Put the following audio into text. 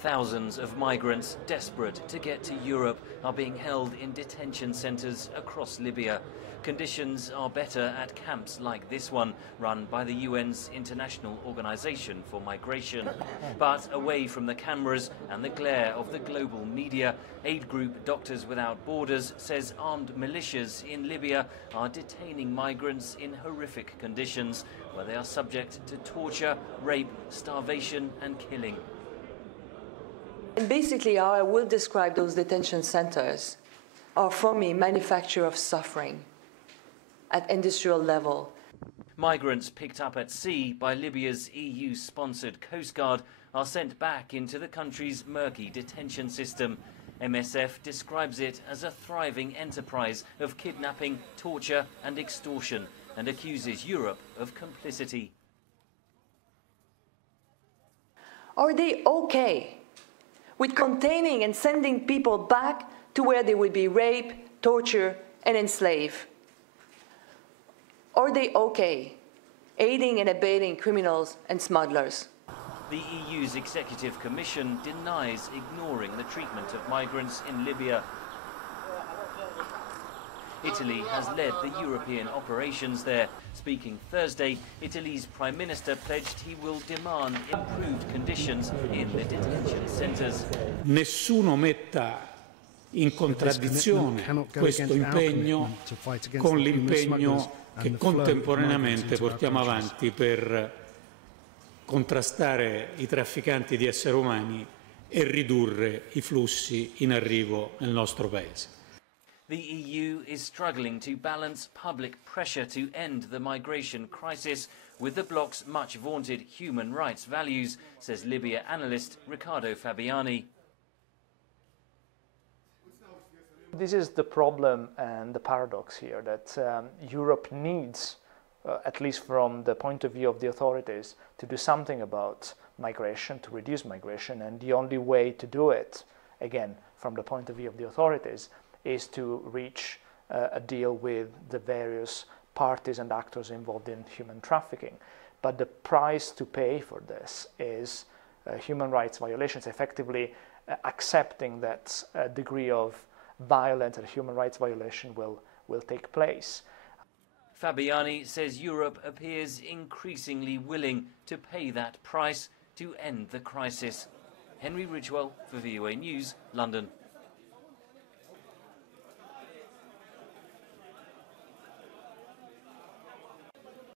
Thousands of migrants desperate to get to Europe are being held in detention centres across Libya. Conditions are better at camps like this one, run by the UN's International Organization for Migration. But away from the cameras and the glare of the global media, aid group Doctors Without Borders says armed militias in Libya are detaining migrants in horrific conditions, where they are subject to torture, rape, starvation and killing. And basically how I will describe those detention centers are, for me, manufacture of suffering at industrial level. Migrants picked up at sea by Libya's EU-sponsored Coast Guard are sent back into the country's murky detention system. MSF describes it as a thriving enterprise of kidnapping, torture and extortion, and accuses Europe of complicity. Are they okay with containing and sending people back to where they would be raped, tortured and enslaved? Are they okay aiding and abetting criminals and smugglers? The EU's Executive Commission denies ignoring the treatment of migrants in Libya. Italy has led the European operations there. Speaking Thursday, Italy's Prime Minister pledged he will demand improved conditions in the detention centres. Nessuno metta in contraddizione questo impegno con l'impegno che contemporaneamente portiamo avanti per contrastare i trafficanti di esseri umani e ridurre i flussi in arrivo nel nostro Paese. The EU is struggling to balance public pressure to end the migration crisis with the bloc's much vaunted human rights values, says Libya analyst Riccardo Fabiani. This is the problem and the paradox here, that Europe needs, at least from the point of view of the authorities, to do something about migration, to reduce migration, and the only way to do it, again, from the point of view of the authorities, is to reach a deal with the various parties and actors involved in human trafficking. But the price to pay for this is human rights violations, effectively accepting that a degree of violence and human rights violation will take place. Fabiani says Europe appears increasingly willing to pay that price to end the crisis. THenry Ridgwell for VOA News, London.